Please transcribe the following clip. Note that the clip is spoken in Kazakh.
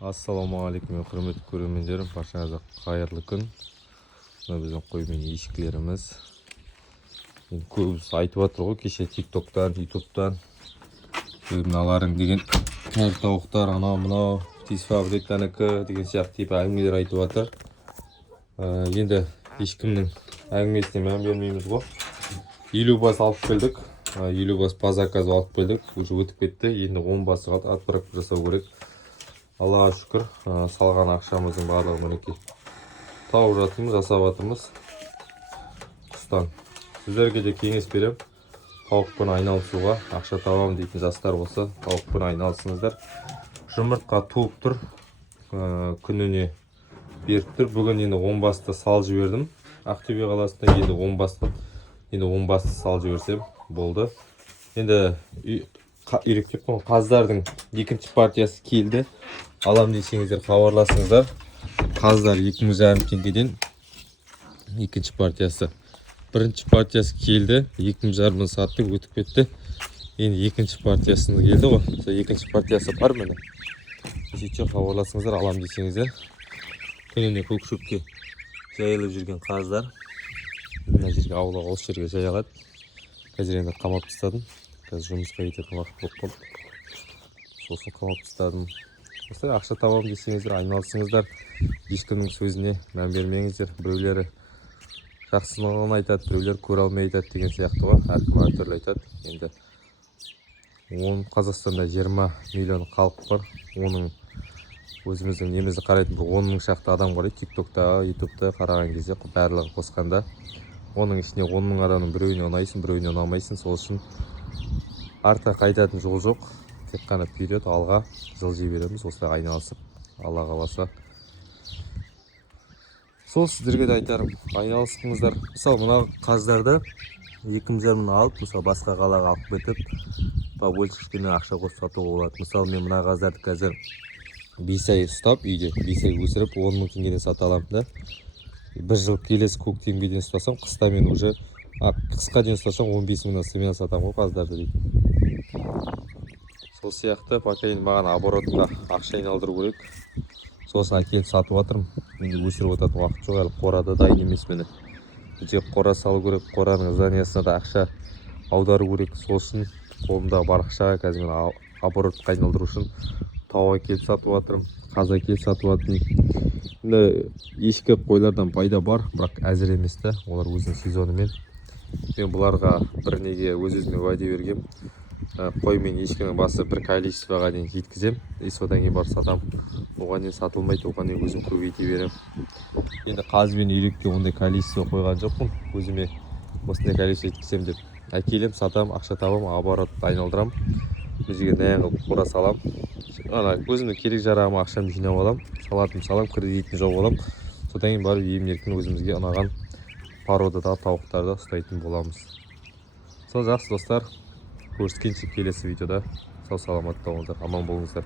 Ассалаумағалейкум құрметті көрермендерім, баршаңызға қайырлы күн. Мына біздің қой мен ешкілеріміз. Енді көбісі айтып жатыр ғой кеше тиктоктан, ютубтан мыналарың деген кәрі тауықтар, анау мынау тисфабриканікі деген сияқты типа әңгімелер айтып жатыр. Енді ешкімнің әңгімесіне мән бермейміз ғой. 50 бас алып келдік. 50 бас по заказу алып келдік. Уже өтіп кетті. Енді 10 басы қалды. Отправка жасау керек. Аллаға шүкір, салған ақшамыздың барлығы мінекей тауып жатырмыз, жасап жатырмыз. Құстан сіздерге де кеңес берем, тауықпен айналысуға. Ақша табамын дейтін жастар болса, тауықпен айналысыңыздар. Жұмыртқа туып тұр, күніне беріп тұр. Бүгін енді 10 басты сал жібердім Ақтөбе қаласында. Енді 10 басты, енді 10 басты сал жіберсем болды. Енді үйректеп қойған қаздардың екінші партиясы келді. Алам десеңіздер хабарласыңыздар. Қаздар 2,5 теңгеден екінші партиясы. Бірінші партиясы келді, 2,5 сатты, өтіп кетті. Енді екінші партиясында келді ғой. Екінші партиясы бар міне. Сөйтсе хабарласыңыздар, алам десеңіздер. Күніне көкшөпке жайылып жүрген қаздар. Мына жерге аулаға осы жерге жайылады. Қазір енді қамап тастадым. Қазір жұмысқа кететін уақыт болып қалды. Сосын қамап тастадым. Осылай ақша табамын десеңіздер, айналысыңыздар. Ешкімнің сөзіне мән бермеңіздер. Біреулері жақсылығын айтады, біреулер көре алмай айтады деген сияқты ғой. Әркім әртүрлі айтады. Енді Қазақстанда 20 миллион халық бар. Оның өзіміздің немізді қарайтын 10 мың шақты адам бар. Тиктокта, ютубта қараған кезде барлығы қосқанда. Оның ішінде 10 мың адамның біреуіне ұнайсың, біреуіне ұнамайсың. Сол үшін артқа қайтатын жол жоқ. Тек қана вперед, алға жылжи береміз. Осылай айналысып, Алла қаласа. Сол сіздерге де айтарым, айналысыңыздар. Мысалы, мына қаздарды 2,5 алып, мысалы басқа қалаға алып кетіп, побольше кішкене ақша қосып сатуға болады. Мысалы, мен мына қаздарды қазір 5 ай ұстап, үйде 5 ай өсіріп 10 мың теңгеден сата аламын да. Бір жыл келесі көктемге дейін ұстасам, қыста мен уже қысқа дейін ұстасам 15 мыңнан сыммен сатамын ғой қаздарды дейді. Сол сияқты пока енді маған оборотқа ақша айналдыру керек. Сосын әкеліп сатып жатырмын. Енді өсіріп отыратын уақыт жоқ, әлі қорада дайын емес мені. Бізде қора салу керек, қораның зданиясына да ақша аудару керек. Сосын қолымда бар ақша қазір мен оборотқа айналдыру үшін тауық әкеліп сатып жатырмын, қаз әкеліп сатып жатырмын. Енді ешкі қойлардан пайда бар, бірақ әзір емес та, олар өзінің сезонымен. Мен бұларға бір неге өз-өзіме уәде бергем. Қой мен ешкінің басы бір количествоға дейін жеткізем, содан кейін бар сатам. Оған дейін сатылмайды, оған дейін өзім көбейте берем. Енді қаз бен үйрекке ондай количество қойған жоқпын. Өзіме осындай количество жеткізем деп әкелем, сатам, ақша табам, оборот айналдырам. Бұл жерге дайын қылып қора салам. Өзімнің керек жарағыма ақшамды жинап алам, салам, кредитін жауып алам. Содан кейін барып емін-еркін өзімізге ұнаған породадағы тауықтарды ұстайтын боламыз. Сол жақсы достар. Көріскенше келесі видеода. Сау саламатта болыңыздар, аман болыңыздар.